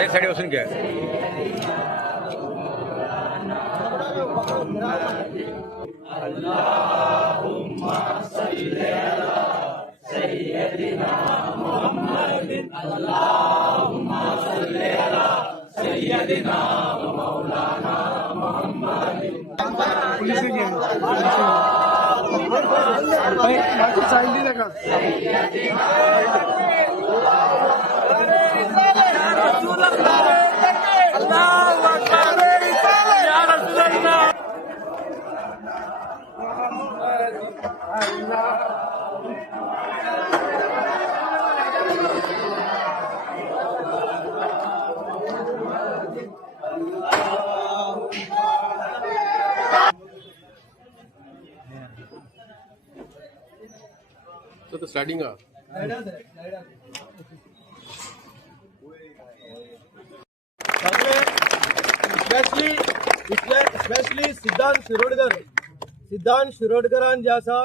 एक साइड बसून घ्या. तो स्टार्टिंग स्पेशली सिद्धांत शिरोडकरान जे आसा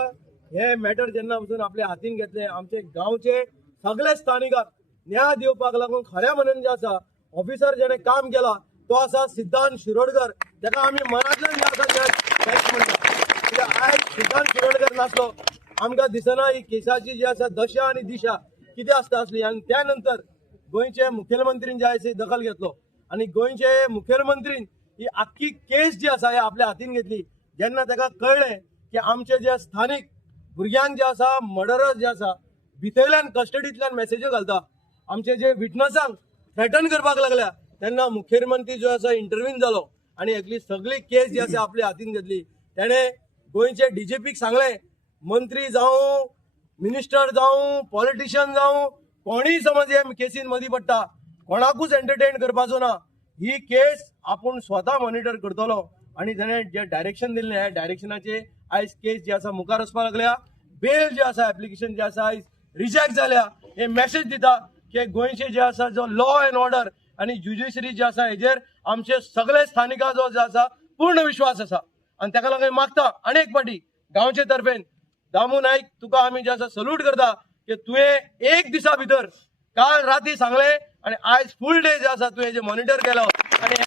हे मॅटर जेन्ना पासून आपल्या हातीन घेतले, आमचे गांवचे सगळे स्थानिकांक न्याय दिवपाक लागून खऱ्या मनान जे आसा ऑफिसर जेणे काम केला तो आसा सिद्धांत शिरोडकर, जाका आमी मनांतल्यान जे आसा थँक्स म्हणटा. आयज सिद्धांत शिरोडकर नासलो आमकां दिसना ही केसाची जी आसा दशा आनी दिशा कितें आसता आसली. आनी त्या नंतर गोंयचे मुखेलमंत्रीन जे आसा दखल घेतलो आनी गोंयचे मुखेलमंत्रीन ही आख्खी केस जी आसा हे आपल्या हातीन घेतली. जेन्ना ताका कळ्ळें की आमचे जे स्थानिक भुरग्यांक जे आसा मर्डरर्स जे आसा भितरल्यान कस्टडींतल्यान मेसेज्यो घालता, आमचे जे विटनसांक थ्रेटन करपाक लागल्या, तेन्ना मुखेलमंत्री जो आसा इंटरव्यून जालो आनी एकली सगळी केस जी आसा आपल्या हातीन घेतली. तेणे गोंयचे डीजीपीक सांगलें मंत्री जावं मिनिस्टर जावं पॉलिटिशियन जावं कोणीय समज हे केसीन मदीं पडटा कोणाकूच एंटरटेन करपाचो ना. ही केस आपूण स्वता मॉनिटर करतलो आनी ताणें जे डायरेक्शन दिल्लें ह्या डायरेक्शनाचे आयज केस जी आसा मुखार वचपाक लागल्या. बेल जे आसा एप्लिकेशन जे आसा आयज रिजेक्ट जाल्या. हे मॅसेज दिता की गोंयचे जे आसा जो लॉ एंड ऑर्डर आनी ज्युडिशरी जे आसा हेजेर आमचे सगळे स्थानिकांचो जो आसा पूर्ण विश्वास आसा. आनी ताका लागून मागता आनी एक फावटी गांवचे तर्फेन दामू नायक तुका आमी जे आसा सल्यूट करता की तुवें एक दिसा भितर काल राती सांगलें आनी आयज फूल डे जे आसा तुवें हेजें मॉनिटर केलो आनी